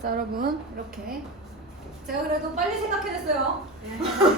자 여러분 이렇게 제가 그래도 빨리 생각해냈어요.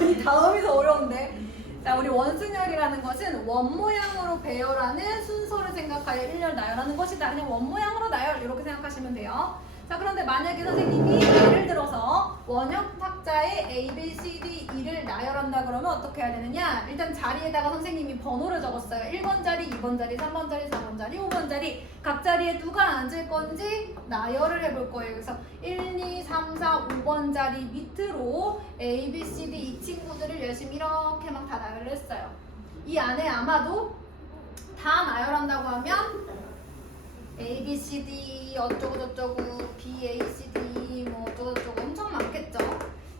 이 다음이 더 어려운데. 자 우리 원순열이라는 것은 원모양으로 배열하는 순서를 생각하여 일렬 나열하는 것이다. 그냥 원모양으로 나열 이렇게 생각하시면 돼요. 자 그런데 만약에 선생님이 예를 들어서 원형 탁자에 A, B, C, D, E를 나열한다 그러면 어떻게 해야 되느냐. 일단 자리에다가 선생님이 번호를 적었어요. 1번 자리, 2번 자리, 3번 자리, 4번 자리, 5번 자리 각 자리에 누가 앉을 건지 나열을 해볼 거예요. 그래서 1, 2, 3, 4, 5번 자리 밑으로 A, B, C, D 이 친구들을 열심히 이렇게 막 다 나열을 했어요. 이 안에 아마도 다 나열한다고 하면 A, B, C, D 어쩌고 저쩌고 B, A, C, D 뭐 어쩌고 저쩌고 엄청 많겠죠.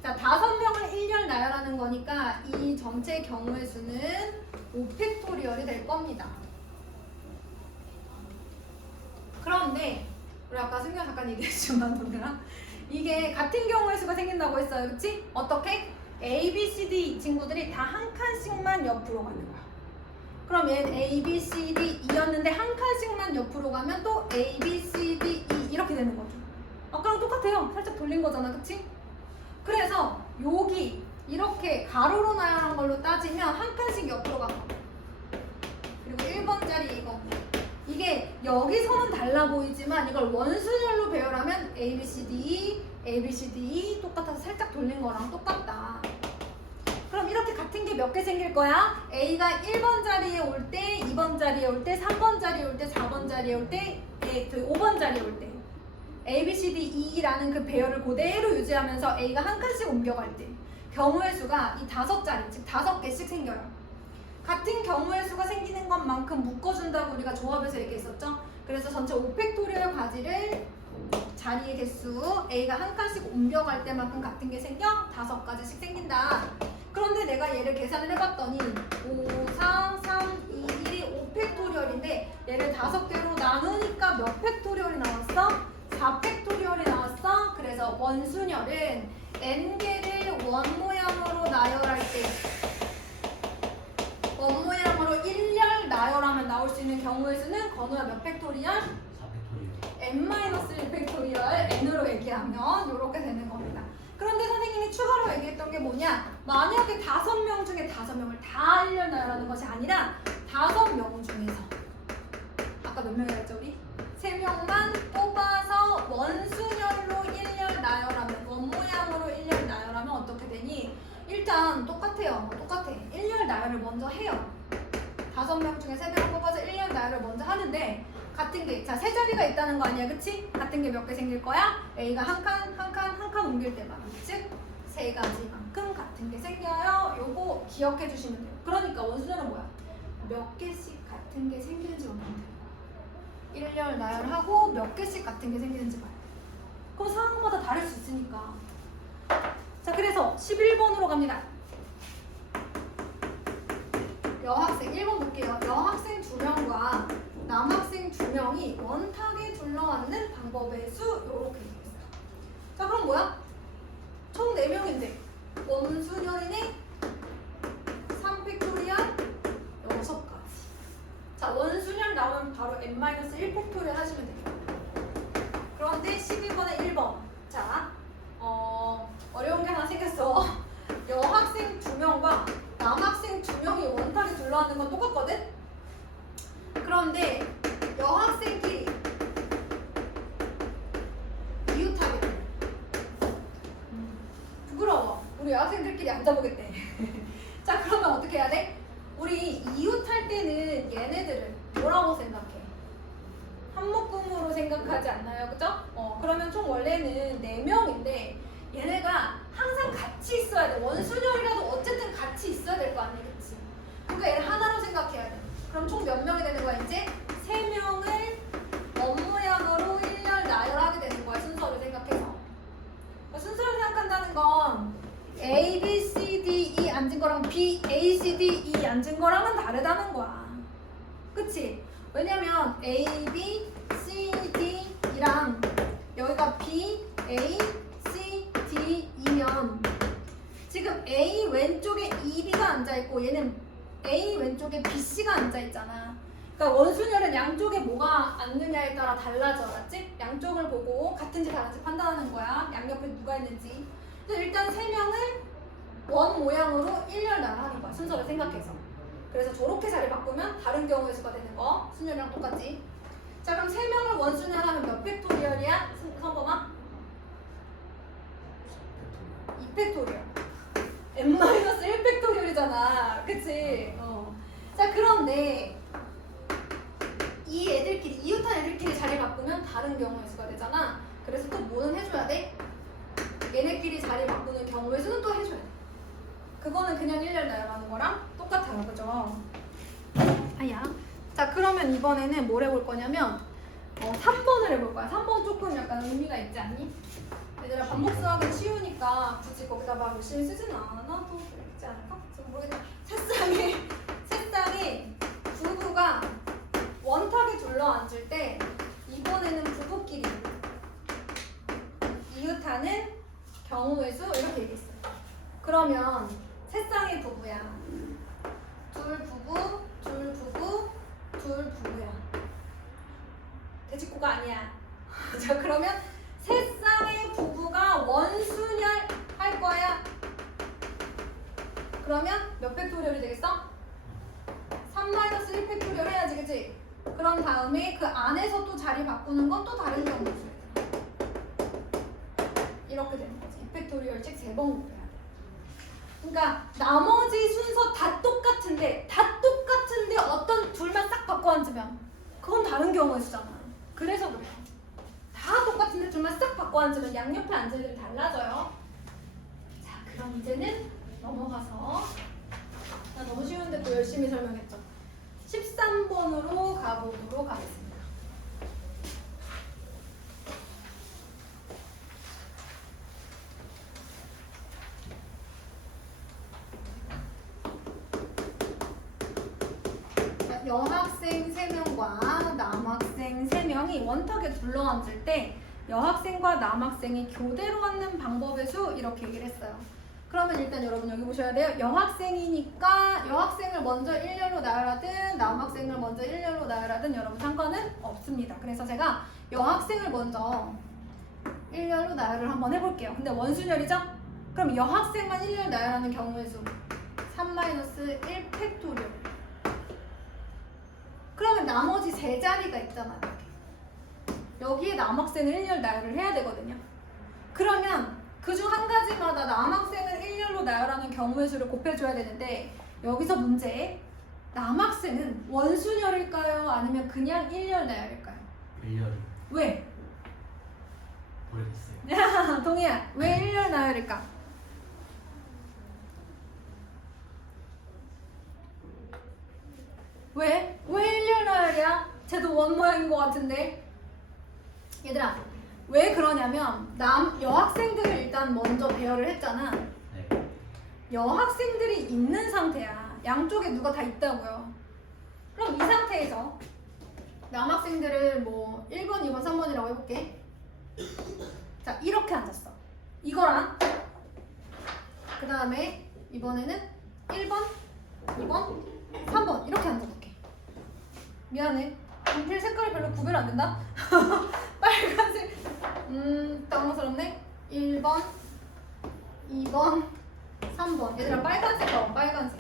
자 5명을 1열 나열하는 거니까 이 전체 경우의 수는 5팩토리얼이 될 겁니다. 그런데 우리 아까 승경 잠깐 얘기했지만 동그라 이게 같은 경우의 수가 생긴다고 했어요. 그치? 어떻게? A, B, C, D 이 친구들이 다 한 칸씩만 옆으로 가는 거야. 그럼 얘는 A, B, C, D, E였는데 한 칸씩만 옆으로 가면 또 A, B, C, D, E 이렇게 되는 거죠. 아까랑 똑같아요. 살짝 돌린 거잖아. 그치? 그래서 여기 이렇게 가로로 나열한 걸로 따지면 한 칸씩 옆으로 간 거. 그리고 1번 자리 이거. 이게 여기서는 달라 보이지만 이걸 원순열로 배열하면 A, B, C, D, E, A, B, C, D, E 똑같아서 살짝 돌린 거랑 똑같다. 그럼 이렇게 같은 게 몇 개 생길 거야? A가 1번 자리에 올 때, 2번 자리에 올 때, 3번 자리에 올 때, 4번 자리에 올 때, 5번 자리에 올 때 A, B, C, D, E라는 그 배열을 그대로 유지하면서 A가 한 칸씩 옮겨갈 때 경우의 수가 이 5자리, 즉 5개씩 생겨요. 같은 경우의 수가 생기는 것만큼 묶어준다고 우리가 조합에서 얘기했었죠? 그래서 전체 5팩토리얼 가지를 자리의 개수 A가 한 칸씩 옮겨갈 때만큼 같은 게 생겨 5가지씩 생긴다. 그런데 내가 얘를 계산을 해봤더니 5, 4, 3, 2, 1이 5팩토리얼인데 얘를 5개로 나누니까 몇 팩토리얼이 나왔어? 4팩토리얼이 나왔어. 그래서 원순열은 n개를 원모양으로 나열할 때 원모양으로 1열 나열하면 나올 수 있는 경우의 수는 건우야 몇 팩토리얼? 4팩토리얼. n-1팩토리얼 n으로 얘기하면 이렇게 되는 겁니다. 그런데 선생님이 추가로 얘기했던 게 뭐냐? 만약에 5명 중에 5명을 다 1열 나열하는 것이 아니라 5명 중에서 아까 몇 명이라 했죠 우리? 3명만 뽑아서 원순열로 1열 나열하면 원모양으로 1열 나열하면 어떻게 되니? 일단 똑같아요. 똑같아. 1열 나열을 먼저 해요. 5명 중에 3명을 뽑아서 1열 나열을 먼저 하는데 같은 게, 자, 3자리가 있다는 거 아니야, 그치? 같은 게 몇 개 생길 거야? A가 한 칸 옮길 때마다, 즉 3가지만큼 같은 게 생겨요. 요거 기억해 주시면 돼요. 그러니까 원순열은 뭐야? 몇 개씩 같은 게 생기는지 보면 돼요. 1열 나열하고 몇 개씩 같은 게 생기는지 봐요. 그럼 상황마다 다를 수 있으니까. 자, 그래서 11번으로 갑니다. 여학생 1번 볼게요. 여학생 2명과 남학생 2명이 원탁에 둘러앉는 방법의 수 이렇게 되겠어요. 자 그럼 뭐야? 총 4명인데 원순열이니 3팩토리얼 6가지. 자 원순열 나오면 바로 n-1팩토리얼 하시면 돼요. 그런데 12번에 1번. 자 어려운 게 하나 생겼어. 여학생 2명과 남학생 2명이 원탁에 둘러앉는 건 똑같거든? 그런데 여학생끼리 이웃하게 부끄러워. 우리 여학생들끼리 앉아보겠대. 자 그러면 어떻게 해야 돼? 우리 이웃할 때는 얘네들을 뭐라고 생각해? 한묶음으로 생각하지 않나요? 그죠? 그러면 총 원래는 4명인데 얘네가 항상 같이 있어야 돼. 원순열이라도 어쨌든 같이 있어야 될 거 아니야, 그치? 그러니까 얘를 하나로 생각해야 돼. 그럼 총 몇 명이 되는 거야, 이제? 3명을 원모양으로 1열 나열하게 되는 거야, 순서를 생각해서. 순서를 생각한다는 건 A, B, C, D, E 앉은 거랑 B, A, C, D, E 앉은 거랑은 다르다는 거야. 그치? 왜냐면 A, B, C, D, E랑 여기가 B, A, C, D, E면 지금 A 왼쪽에 EB가 앉아있고 얘는 A 왼쪽에 BC가 앉아있잖아. 그러니까 원순열은 양쪽에 뭐가 앉느냐에 따라 달라져, 맞지? 양쪽을 보고 같은지 다른지 판단하는 거야. 양옆에 누가 있는지. 그래서 일단 세 명을 원 모양으로 일렬 나열하는 거야. 순서를 생각해서. 그래서 저렇게 자리 바꾸면 다른 경우의 수가 되는 거. 순열이랑 똑같지. 자, 그럼 세 명을 원순열하면 몇 팩토리얼이야? 성범아? 2팩토리얼. n-1 팩토리얼이잖아. 그치? 자, 그런데 이 애들끼리, 이웃한 애들끼리 자리 바꾸면 다른 경우의 수가 되잖아. 그래서 또 뭐는 해줘야 돼? 얘네끼리 자리 바꾸는 경우의 수는 또 해줘야 돼. 그거는 그냥 일렬 나열하는 거랑 똑같아요. 그죠? 아야. 자, 그러면 이번에는 뭘 해볼 거냐면 3번을 해볼 거야. 3번 조금 약간 의미가 있지 않니? 얘들아 반복수하기 쉬우니까 굳이 거기다 막 열심히 쓰진 않아도 되지 않을까? 좀 모르겠다. 새싹이 부부가 원탁에 둘러앉을 때 이번에는 부부끼리 이웃하는 경우의 수 이렇게 얘기했어요. 그러면 새쌍의 부부야. 둘 부부, 둘 부부, 둘 부부야. 돼지코가 아니야. 자, 그러면 새쌍의 부부가 원순열 할 거야. 그러면 몇 팩토리얼이 되겠어? 3-1 팩토리얼 해야지, 그치? 그런 다음에 그 안에서 또 자리 바꾸는 건 또 다른 경우죠. 이렇게 되는 거지. 2팩토리얼씩 3번 곱해야 돼. 그러니까 나머지 순서 다 똑같은데 어떤 둘만 싹 바꿔 앉으면 그건 다른 경우의 수잖아. 그래서 그래요. 다 똑같은데 둘만 싹 바꿔 앉으면 양옆에 앉은 애들이 달라져요. 자, 그럼 이제는 넘어가서 나 너무 쉬운데 또 열심히 설명했죠. 13번으로 가보도록 하겠습니다. 여학생 3명과 남학생 3명이 원탁에 둘러앉을 때 여학생과 남학생이 교대로 앉는 방법의 수 이렇게 얘기를 했어요. 그러면 일단 여러분 여기 보셔야 돼요. 여학생이니까 여학생을 먼저 일렬로 나열하든 남학생을 먼저 일렬로 나열하든 여러분 상관은 없습니다. 그래서 제가 여학생을 먼저 일렬로 나열을 한번 해볼게요. 근데 원순열이죠? 그럼 여학생만 일렬 나열하는 경우의 수 3-1 팩토리얼. 그러면 나머지 3자리가 있잖아요. 여기에 남학생을 일렬 나열을 해야 되거든요. 그러면 그중 한 가지마다 남학생을 일렬로 나열하는 경우의 수를 곱해줘야 되는데 여기서 문제, 남학생은 원순열일까요? 아니면 그냥 일렬 나열일까요? 일렬. 왜? 모르겠어요. 동희야, 왜 일렬 나열일까? 왜? 왜 일렬 나열이야? 쟤도 원 모양인 것 같은데. 얘들아, 왜 그러냐면 여학생들을 일단 먼저 배열을 했잖아. 네. 여학생들이 있는 상태야. 양쪽에 누가 다 있다고요. 그럼 이 상태에서 남학생들을 뭐 1번, 2번, 3번이라고 해볼게. 자, 이렇게 앉았어. 이거랑 그 다음에 이번에는 1번, 2번, 3번 이렇게 앉아볼게. 미안해. 연필 색깔이 별로 구별 안 된다? 빨간색. 당황스럽네. 1번, 2번, 3번. 얘들아 빨간색 나와. 빨간색.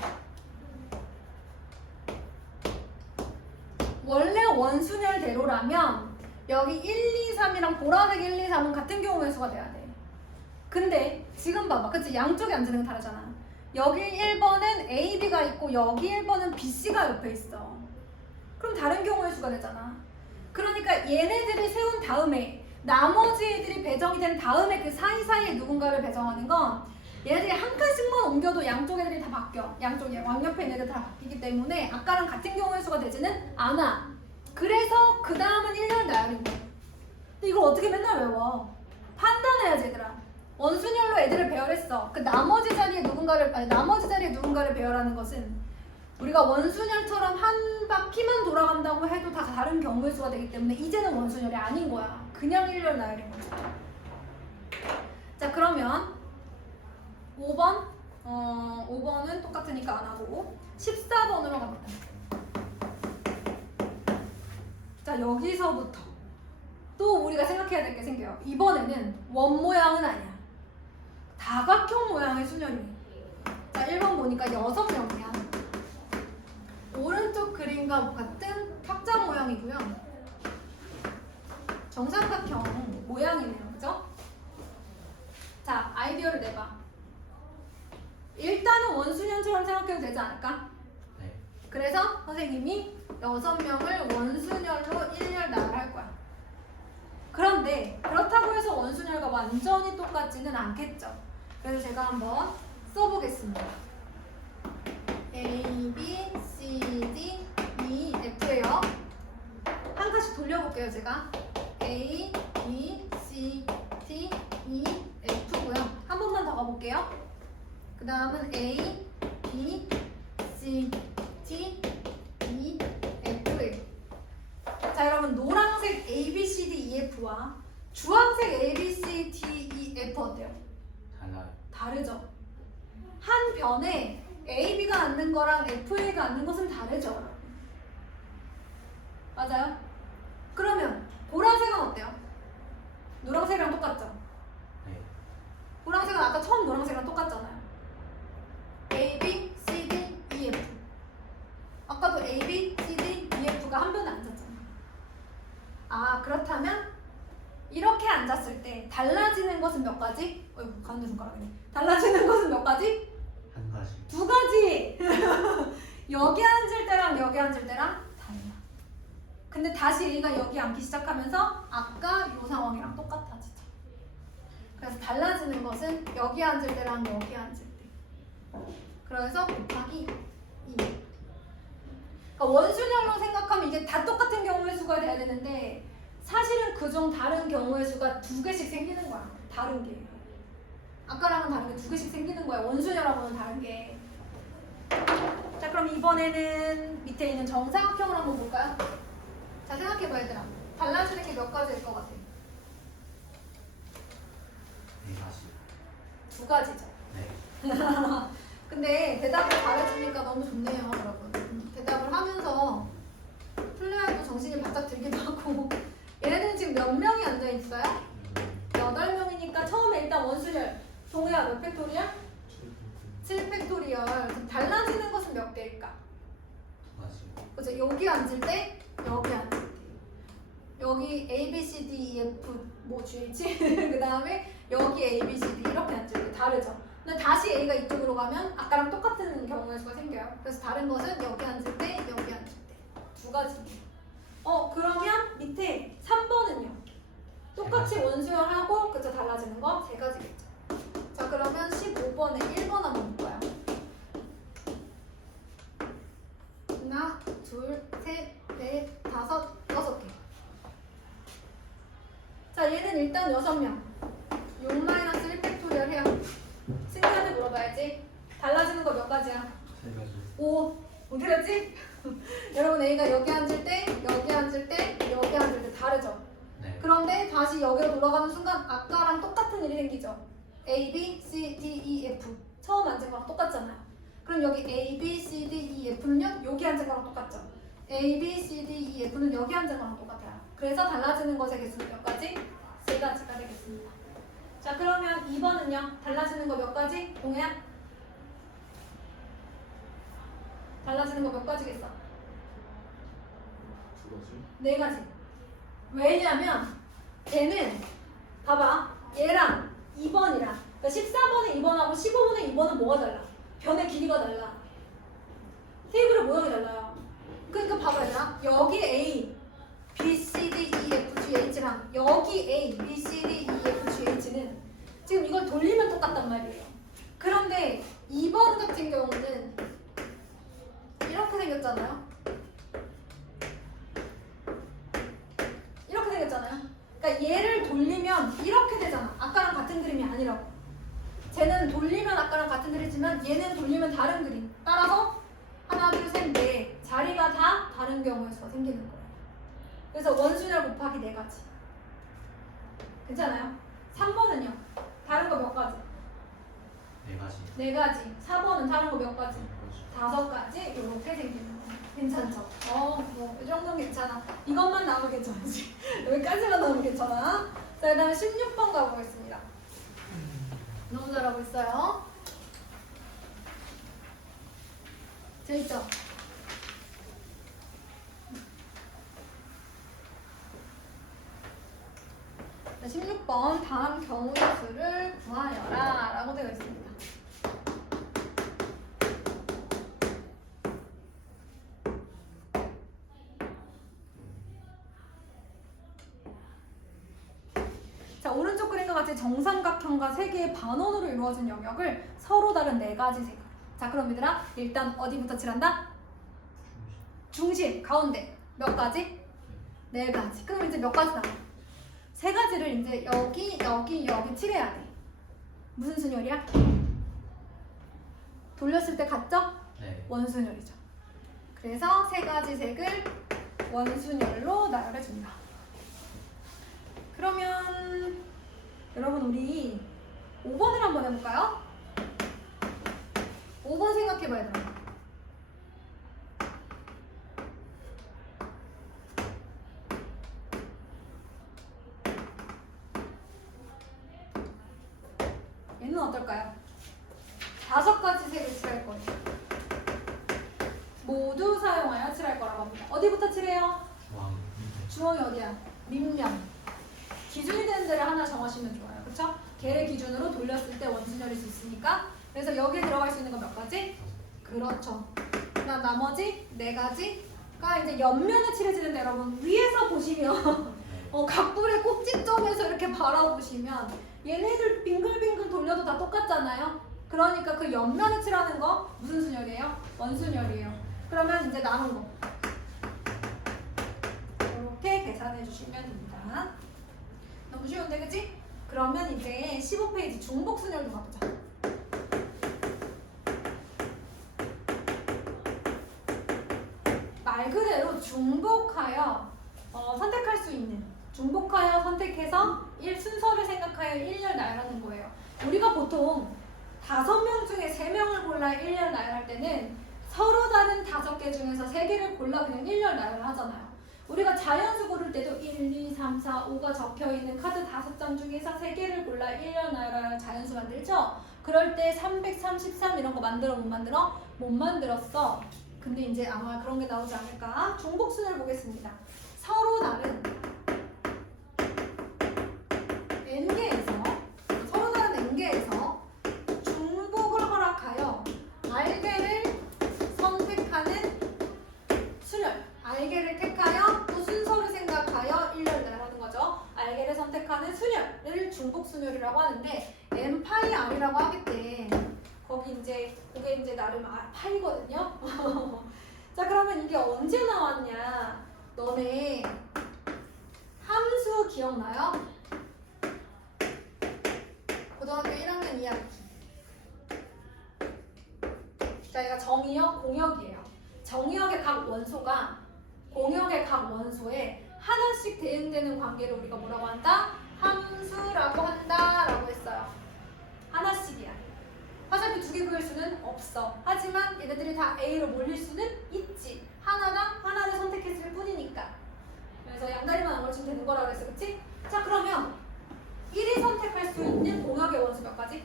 원래 원순열대로라면 여기 1, 2, 3이랑 보라색 1, 2, 3은 같은 경우의 수가 돼야 돼. 근데 지금 봐봐. 그치? 양쪽에 앉는 건 다르잖아. 여기 1번은 A, B가 있고 여기 1번은 B, C가 옆에 있어. 그럼 다른 경우의 수가 되잖아. 그러니까 얘네들이 세운 다음에 나머지 애들이 배정이 된 다음에 그 사이사이에 누군가를 배정하는 건 얘네들이 한 칸씩만 옮겨도 양쪽 애들이 다 바뀌어. 양쪽 왕옆에 있는 애들 다 바뀌기 때문에 아까랑 같은 경우의 수가 되지는 않아. 그래서 그 다음은 1년 나열인 거야. 근데 이걸 어떻게 맨날 외워? 판단해야지 얘들아. 원순열로 애들을 배열했어. 그 나머지 자리에 누군가를 배열하는 것은 우리가 원순열처럼 한 바퀴만 돌아간다고 해도 다 다른 경우의 수가 되기 때문에 이제는 원순열이 아닌 거야. 그냥 1년 나열인 거야. 자, 그러면 5번 5번은 똑같으니까 안 하고 14번으로 갑니다. 자, 여기서부터 또 우리가 생각해야 될 게 생겨요. 이번에는 원 모양은 아니야. 다각형 모양의 수열이에요. 자, 1번 보니까 6명이야. 오른쪽 그림과 같은 탁자 모양이고요. 정삼각형 모양이네요. 그죠? 자, 아이디어를 내봐. 일단은 원수년처럼 생각해도 되지 않을까? 네. 그래서 선생님이 6명을 원수열로 1열 나열할 거야. 그런데 그렇다고 해서 원수열과 완전히 똑같지는 않겠죠. 그래서 제가 한번 써보겠습니다. A, B, C, D, E, F예요. 한 칸씩 돌려볼게요. 제가 A, B, C, D, E, F고요. 한 번만 더 가볼게요. 그 다음은 A, B, C, D, E, F예요. 자, 여러분 노란색 A, B, C, D, E, F와 주황색 A, B, C, D, E, F 어때요? 달라요. 다르죠? 한 변에 A, B가 앉는 거랑 F, A가 앉는 것은 다르죠? 맞아요? 그러면 보라색은 어때요? 노란색이랑 똑같죠? 네. 보라색은 아까 처음 노란색이랑 똑같잖아요. A, B, C, D, E, F. 아까도 A, B, C, D, E, F가 한 변에 앉았잖아요. 아, 그렇다면 이렇게 앉았을 때 달라지는 것은 몇 가지? 어이구, 가운데 손가락이네. 달라지는 것은 몇 가지? 한 가지. 2가지! 여기 앉을 때랑 여기 앉을 때랑 달라. 근데 다시 A가 여기 앉기 시작하면서 아까 이 상황이랑 똑같아지죠. 그래서 달라지는 것은 여기 앉을 때랑 여기 앉을 때. 그래서 곱하기 2. 그러니까 원순열로 생각하면 이게 다 똑같은 경우의 수가 돼야 되는데 사실은 그중 다른 경우의 수가 2개씩 생기는 거야. 다른 게. 아까랑은 다른 게 2개씩 생기는 거야. 원순열하고는 다른 게. 자, 그럼 이번에는 밑에 있는 정사각형을 한번 볼까요? 자, 생각해봐 얘들아. 달라지는 게 몇 가지일 것 같아? 네 가지. 2가지죠. 네. 근데 대답을 잘해주니까 너무 좋네요, 여러분. 대답을 하면서 플레이하고 정신이 바짝 들기도 하고. 얘네들은 지금 몇 명이 앉아있어요? 8명이니까 처음에 일단 원수열. 동해야 몇 팩토리얼? 7팩토리얼. 그럼 달라지는 것은 몇 개일까? 두 가지. 그죠? 여기 앉을 때, 여기 앉을 때. 여기 A, B, C, D, E, F, 뭐 GH. 그 다음에 여기 A, B, C, D 이렇게 앉을 때 다르죠. 근데 다시 A가 이쪽으로 가면 아까랑 똑같은 경우의 수가 생겨요. 그래서 다른 것은 여기 앉을 때, 여기 앉을 때. 2가지. 그러면 밑에 3번은요? 똑같이 원수열하고 그죠? 달라지는 거 3가지겠죠. 자, 그러면 15번에 1번 한번 볼까요? 하나, 둘, 셋, 넷, 다섯, 6개. 자, 얘는 일단 6명. 6-1팩토리얼 해요. 승리한테 물어봐야지. 달라지는 거 몇 가지야? 세 가지. 5. 어디 갔지? 여러분 A가 여기 앉을 때, 여기 앉을 때, 여기 앉을 때 다르죠? 네. 그런데 다시 여기로 돌아가는 순간 아까랑 똑같은 일이 생기죠? A, B, C, D, E, F. 처음 앉은 거랑 똑같잖아요. 그럼 여기 A, B, C, D, E, F는요? 여기 앉은 거랑 똑같죠? A, B, C, D, E, F는 여기 앉은 거랑 똑같아요. 그래서 달라지는 것의 개수는 몇 가지? 3가지가 되겠습니다. 자, 그러면 2번은요? 달라지는 거 몇 가지? 동해야? 달라지는 거 몇 가지겠어? 두 가지. 4가지. 왜냐면 걔는 봐봐. 얘랑 2번이랑 그러니까 14번의 2번하고 15번의 2번은 뭐가 달라? 변의 길이가 달라. 테이블의 모양이 달라요. 그러니까 봐봐 얘들아. 여기 A, B, C, D, E, F, G, H랑 여기 A, B, C, D, E, F, G, H는 지금 이걸 돌리면 똑같단 말이에요. 그런데 2번 같은 경우는 이렇게 생겼잖아요. 이렇게 생겼잖아요. 그러니까 얘를 돌리면 이렇게 되잖아. 아까랑 같은 그림이 아니라고. 쟤는 돌리면 아까랑 같은 그림이지만 얘는 돌리면 다른 그림. 따라서 하나, 둘, 셋, 넷 자리가 다 다른 경우의 수가 생기는 거예요. 그래서 원순열 곱하기 4가지. 괜찮아요? 3번은요? 다른 거 몇 가지? 네 가지. 4가지. 4번은 다른 거 몇 가지? 네 가지. 5가지. 이렇게 생기는 거예요. 괜찮죠? 뭐, 이 정도는 괜찮아. 이것만 나오면 괜찮지. 여기까지만 나오면 괜찮아. 자, 그 다음에 16번 가보겠습니다. 너무 잘하고 있어요. 재밌죠? 자, 16번 다음 경우의 수를 구하여라 라고 되어 있습니다. 자, 오른쪽 그림과 같이 정삼각형과 세 개의 반원으로 이루어진 영역을 서로 다른 네 가지 색. 자, 그럼 얘들아 일단 어디부터 칠한다? 중심, 가운데. 몇 가지? 네 가지. 그럼 이제 몇 가지 남아? 세 가지를 이제 여기, 여기, 여기 칠해야 돼. 무슨 순열이야? 돌렸을 때 같죠? 네. 원순열이죠. 그래서 세 가지 색을 원순열로 나열해 준다. 그러면 여러분 우리 5번을 한번 해볼까요? 5번 생각해봐야 되나? 얘는 어떨까요? 5가지 색을 칠할 거예요. 모두 사용하여 칠할 거라고 합니다. 어디부터 칠해요? 중앙. 주황이 어디야? 밑면. 기준이 되는 데를 하나 정하시면 좋아요. 그쵸? 걔를 기준으로 돌렸을 때 원순열일 수 있으니까. 그래서 여기에 들어갈 수 있는 건 몇 가지? 그렇죠. 그다음 나머지 4가지가 이제 옆면에 칠해지는데 여러분 위에서 보시면 각불의 꼭지점에서 이렇게 바라보시면 얘네들 빙글빙글 돌려도 다 똑같잖아요. 그러니까 그 옆면에 칠하는 거 무슨 순열이에요? 원순열이에요. 그러면 이제 남은 거 이렇게 계산해 주시면 됩니다. 너무 쉬운데 그치? 그러면 이제 15페이지 중복순열도 가보자. 말 그대로 중복하여 선택할 수 있는 중복하여 선택해서 순서를 생각하여 1열 나열하는 거예요. 우리가 보통 5명 중에 3명을 골라 1열 나열할 때는 서로 다른 5개 중에서 3개를 골라 그냥 1열 나열을 하잖아요. 우리가 자연수 고를 때도 1, 2, 3, 4, 5가 적혀있는 카드 5장 중에서 3개를 골라 1열 나열하여 자연수 만들죠? 그럴 때 333 이런 거 만들어 못 만들어? 못 만들었어. 근데 이제 아마 그런 게 나오지 않을까? 중복순을 보겠습니다. 서로 다른 n개에서 서로 다른 n개에서 중복을 허락하여 알게를 선택하는 순열. 알게를 택하여 또 순서를 생각하여 1열 나열하는 거죠. 알게를 선택하는 순열을 중복순열이라고 하는데 n파이 r이라고 하기 때문에 거기 이제 그게 이제 나름 파이거든요. 자, 그러면 이게 언제 나왔냐? 너네 함수 기억나요? 고등학교 1학년 2학기. 자, 얘가 정의역, 공역이에요. 정의역의 각 원소가 공역의 각 원소에 하나씩 대응되는 관계를 우리가 뭐라고 한다? 함수라고 한다라고 했어요. 하나씩이야. 화살표 2개 그을 수는 없어. 하지만 얘네들이 다 A로 몰릴 수는 있지. 하나당 하나를 선택했을 뿐이니까. 그래서 양다리만 안 걸치면 되는 거라고 했어. 그치? 자, 그러면 1이 선택할 수 있는 공역의 원수 몇 가지?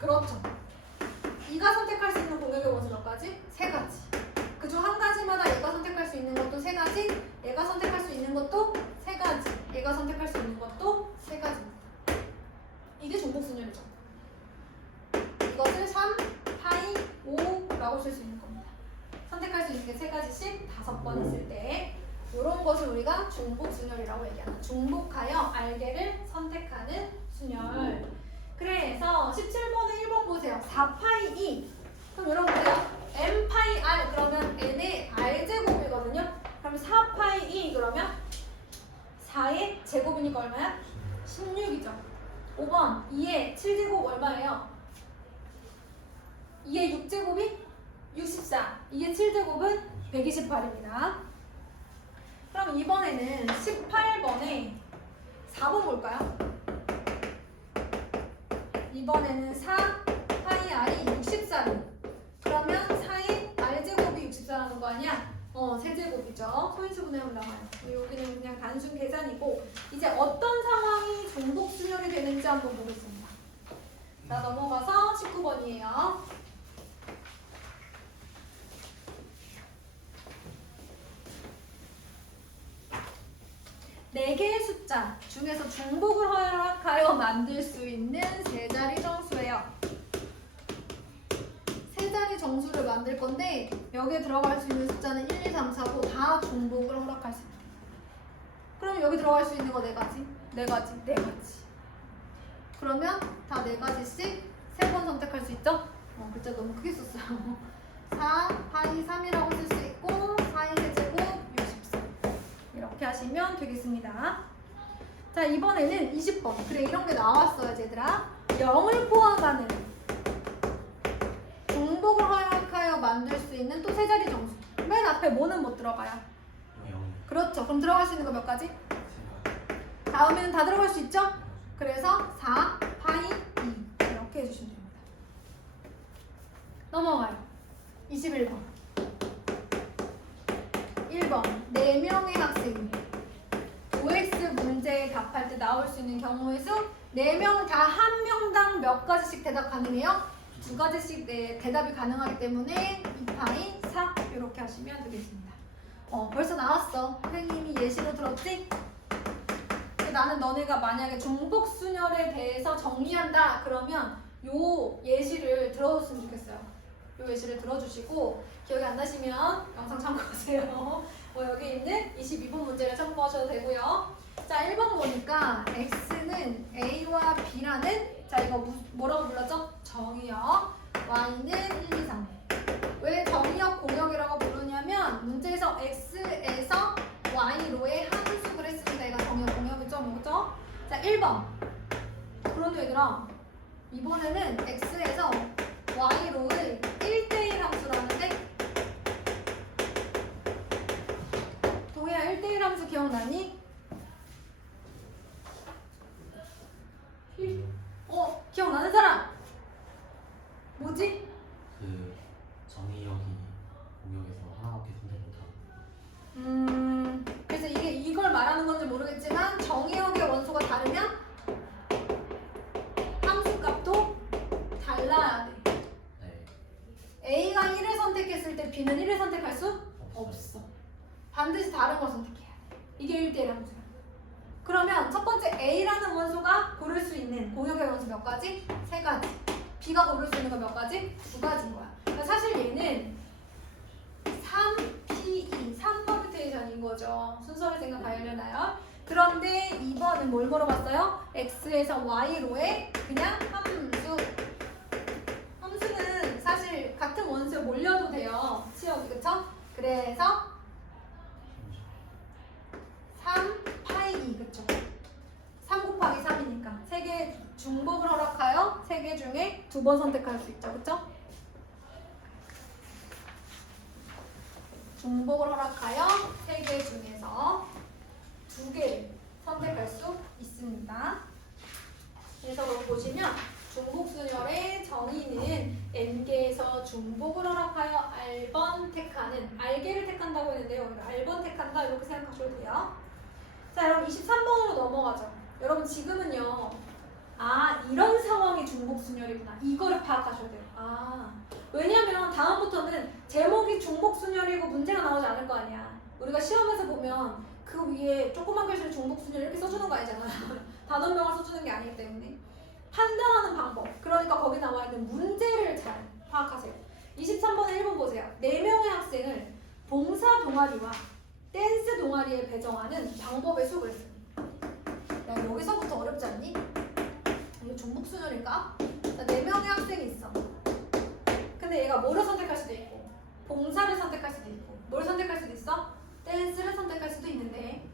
그렇죠. 2가 선택할 수 있는 공역의 원수 몇 가지? 3가지. 그중 한 가지마다 얘가 선택할 수 있는 것도 3가지, 얘가 선택할 수 있는 것도 3가지, 얘가 선택할 수 있는 것도 3가지. 이게 중복순열이죠. 이것을 3, 파이, 5라고 쓸 수 있는 겁니다. 선택할 수 있는 게 3가지씩 5번 했을 때 이런 것을 우리가 중복순열이라고 얘기한다. 중복하여 알게를 선택하는 순열. 그래서 17번에 1번 보세요. 4파이 2. 그럼 여러분 보세요. n파이 r 그러면 n의 r제곱이거든요. 그럼 4파이 2 그러면 4의 제곱이니까 얼마야? 16이죠. 5번 2의 7제곱 얼마예요? 2의 6제곱이 64. 2의 7제곱은 128입니다. 그럼 이번에는 18번에 4번 볼까요? 이번에는 4 파이 r이 64는 그러면 4의 r제곱이 64라는 거 아니야? 세제곱이죠. 소인수분해하면 나와요. 여기는 그냥 단순 계산이고 이제 어떤 상황이 중복순열이 되는지 한번 보겠습니다. 자, 넘어가서 19번이에요. 네 개의 숫자 중에서 중복을 허락하여 만들 수 있는 세 자리 정수예요. 세 자리 정수를 만들 건데 여기에 들어갈 수 있는 숫자는 1, 2, 3, 4고 다 중복을 허락할 수 있다. 그럼 여기 들어갈 수 있는 거 네 가지? 네 가지. 그러면 다 네 가지씩 세 번 선택할 수 있죠? 글자 너무 크게 썼어요. 4, 파이 3이라고 쓸 수 있고 4의 세제곱 64 이렇게 하시면 되겠습니다. 자, 이번에는 20번. 그래, 이런 게 나왔어요, 얘들아. 0을 포함하는 중복을 허락하여 만들 수 있는 또 세 자리 정수. 맨 앞에 뭐는 못 들어가요? 0. 그렇죠. 그럼 들어갈 수 있는 거 몇 가지? 다음에는 다 들어갈 수 있죠? 그래서 4, 파이 2 이렇게 해주시면 됩니다. 넘어가요. 21번. 1번. 4명의 학생이 OX 문제에 답할 때 나올 수 있는 경우의 수 4명 다 한 명당 몇 가지씩 대답 가능해요? 2가지씩 대답이 가능하기 때문에 2파이 4 이렇게 하시면 되겠습니다. 벌써 나왔어. 선생님이 예시로 들었지? 나는 너네가 만약에 중복순열에 대해서 정리한다 그러면 요 예시를 들어줬으면 좋겠어요. 요 예시를 들어주시고 기억이 안 나시면 영상 참고하세요. 여기 있는 22번 문제를 참고하셔도 되고요. 자, 1번 보니까 X는 A와 B라는 자, 이거 뭐라고 불렀죠? 정의역. Y는 1, 2, 3. 왜 정의역 공역이라고 부르냐면 문제에서 X에서 Y로의 함수를 했으니까 얘가 정의역 공역이죠. 뭐죠? 자, 1번. 그런데 얘들아 이번에는 X에서 Y로의 1대1 함수라는데 동해야 1대1 함수 기억나니? 기억나는 사람? 뭐지? 그 정의역이 공역에서 하나밖에 선택 못하고. 그래서 이걸 말하는 건지 모르겠지만 정의역의 원소가 다르면 함수값도 달라야 돼. 네. A가 1을 선택했을 때 B는 1을 선택할 수 없어. 반드시 다른 걸 선택해야 돼. 이게 1대1 함수야. 그러면 첫 번째 A라는 원소가 고를 수 있는 공역의 원소 몇 가지? 3가지. B가 고를 수 있는 거 몇 가지? 2가지인 거야. 그러니까 사실 얘는 3P2, 3퍼뮤테이션인 거죠. 순서를 생각하려나요? 그런데 2번은 뭘 물어봤어요? X에서 Y로의 그냥 함수. 함수는 사실 같은 원소에 몰려도 돼요. 치역이, 그쵸? 그래서 3파이 2, 그쵸? 3 곱하기 3이니까 3개 중복을 허락하여 3개 중에 2번 선택할 수 있죠, 그쵸? 중복을 허락하여 3개 중에서 2개를 선택할 수 있습니다. 그래서 그럼 보시면 중복순열의 정의는 n개에서 중복을 허락하여 R번 택하는 R개를 택한다고 했는데요. R번 택한다 이렇게 생각하셔도 돼요. 자, 여러분 23번으로 넘어가죠. 여러분 지금은요. 이런 상황이 중복순열이구나. 이거를 파악하셔야 돼요. 왜냐면 다음부터는 제목이 중복순열이고 문제가 나오지 않을 거 아니야. 우리가 시험에서 보면 그 위에 조그만 글씨를 중복순열 이렇게 써주는 거 아니잖아. 단원명을 써주는 게 아니기 때문에 판단하는 방법. 그러니까 거기 나와 있는 문제를 잘 파악하세요. 23번에 1번 보세요. 4명의 학생을 봉사 동아리와 댄스 동아리에 배정하는 방법의 수를 했습니다. 야, 여기서부터 어렵지 않니? 이거 중복순열인가? 자, 4명의 학생이 있어. 근데 얘가 뭐를 선택할 수도 있고 봉사를 선택할 수도 있고 뭘 선택할 수도 있어? 댄스를 선택할 수도 있는데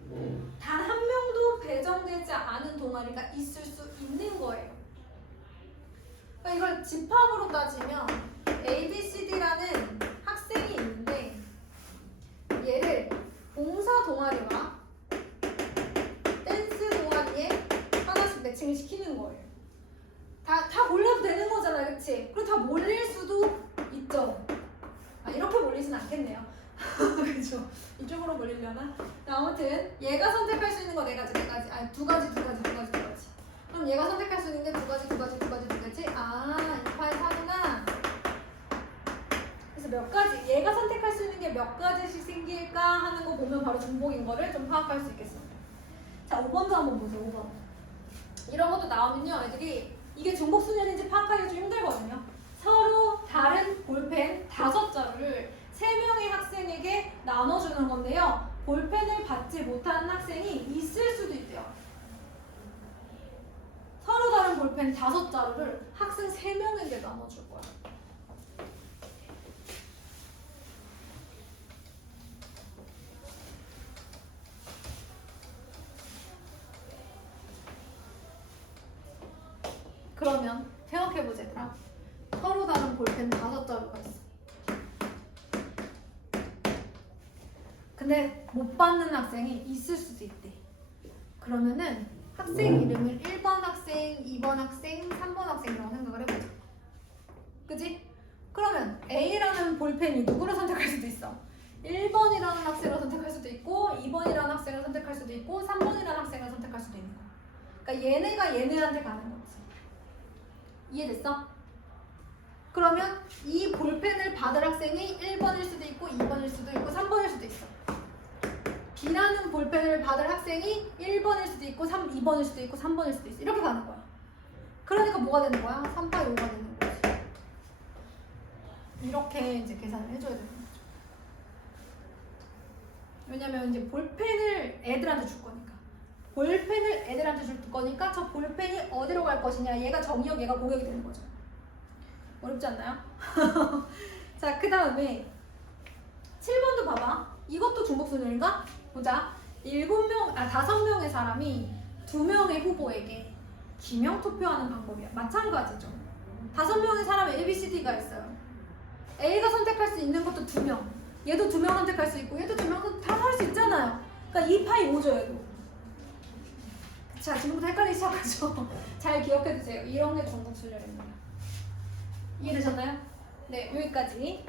단 한 명도 배정되지 않은 동아리가 있을 수 있는 거예요. 그러니까 이걸 집합으로 따지면 A, B, C, D라는 학생이 있는데 얘를 봉사 동아리와 댄스 동아리에 하나씩 매칭을 시키는 거예요. 다 몰려도 되는 거잖아, 그치? 그리고 다 몰릴 수도 있죠. 이렇게 몰리진 않겠네요. 그죠? 이쪽으로 몰리려나? 자, 아무튼 얘가 선택할 수 있는 거 네 가지. 아니 두 가지. 그럼 얘가 선택할 수 있는 게 두 가지. 아, 2파이 4구나. 그래서 몇 가지, 얘가 선택할 수 있는 게 몇 가지씩 생길까 하는 거 보면 바로 중복인 거를 좀 파악할 수 있겠어. 자, 5번도 한번 보세요. 5번. 이런 것도 나오면요, 애들이 이게 중복 순열인지 파악하기가 좀 힘들거든요. 서로 다른 볼펜 5자루를 3명의 학생에게 나눠주는 건데요. 볼펜을 받지 못하는 학생이 있을 수도 있대요. 서로 다른 볼펜 5자루를 학생 3명에게 나눠줄 거야. 그러면 생각해보자, 얘들아. 서로 다른 볼펜 5자루가 있어. 근데 못 받는 학생이 있을 수도 있대. 그러면은 학생 이름을 1번 학생, 2번 학생, 3번 학생이라고 생각을 해보자. 그지? 그러면 A라는 볼펜이 누구를 선택할 수도 있어. 1번이라는 학생을 선택할 수도 있고 2번이라는 학생을 선택할 수도 있고 3번이라는 학생을 선택할 수도 있는 거야. 그러니까 얘네가 얘네한테 가는 거지. 이해됐어? 그러면 이 볼펜을 받을 학생이 1번일 수도 있고 2번일 수도 있고 3번일 수도 있어. B라는 볼펜을 받을 학생이 1번일 수도 있고 2번일 수도 있고 3번일 수도 있어. 이렇게 가는 거야. 그러니까 뭐가 되는 거야? 3, 8, 5가 되는 거지. 이렇게 이제 계산을 해줘야 되는 거죠. 왜냐면 이제 볼펜을 애들한테 줄 거니까. 볼펜을 애들한테 줄 거니까 저 볼펜이 어디로 갈 것이냐. 얘가 정의역, 얘가 공역이 되는 거죠. 어렵지 않나요? 자, 그 다음에 7번도 봐봐. 이것도 중복순열인가? 보자. 5명의 사람이 2명의 후보에게 기명 투표하는 방법이야. 마찬가지죠. 5명의 사람 A, B, C, D가 있어요. A가 선택할 수 있는 것도 2명. 얘도 2명 선택할 수 있고 얘도 2명 다 할 수 있잖아요. 그러니까 2파이 5죠, 얘도. 자, 지금부터 헷갈리기 시작하죠. 잘 기억해두세요. 이런 게 중복순열입니다. 이해되셨나요? 네, 여기까지.